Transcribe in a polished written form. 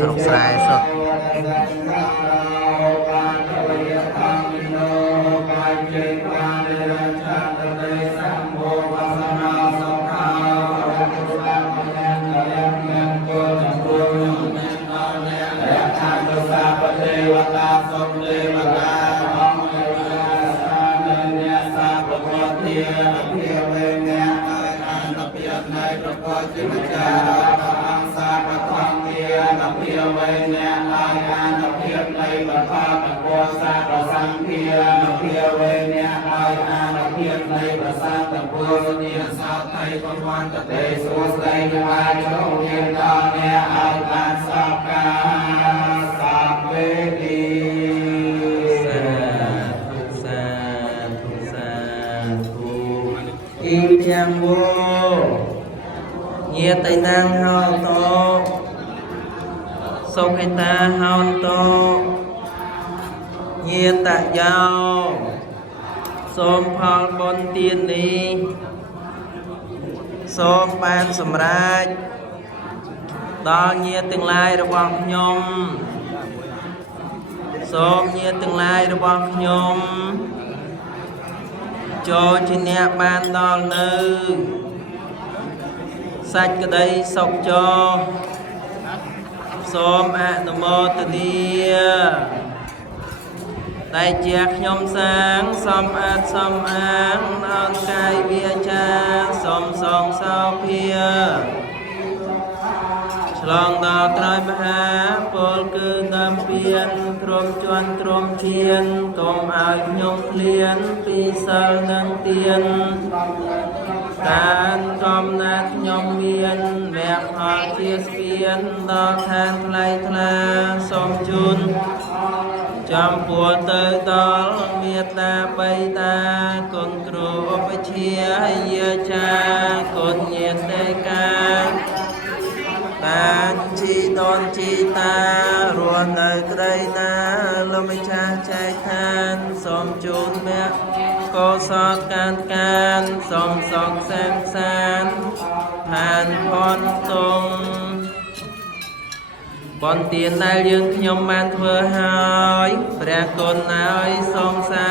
สรุปสายสดยังโวเยียตนางเฮาโตสุขิตาเฮาโตเยียตะยาวសូមផលបុណ្យទាននេះសូមបានសម្រេចដល់ញាតិទាំងឡាយរបស់ខ្ញុំសូមញាតិទាំងឡាយរបស់ខ្ញុំចូលជាអ្នកបានដល់នៅសេចក្តីសុខចុះសូមអនុមោទនាតែជាខ្ញុំសាងសំអាតសំអាងដល់កាយវាចាសូមសងសោភាឆ្លងដល់ត្រៃមហាពលគឺដើមពៀនទ្រមជន់ទ្រមឈៀនកុំឲ្យខ្ញុំឃ្លានពីសិលនិងទានការកំណាត់ខ្ញុំមានវគ្គផលជាស្ពានដល់ឋានថ្លៃថ្លាសូមជូនចំពោះទៅដល់មេត្តាបៃតាគុណគ្រូឧបជាយាចាគុណញាតិកាបានជីដនជីតារស់នៅក្តីណាលោកម្ចាស់ចែកឋានសូមជូនមគ្គកុសលកានសូមសុខសែនសានឋានផនទងបុណ្យទានដែលយើងខ្ញុំបានធ្វើហើយព្រះគុណហើយសូមសា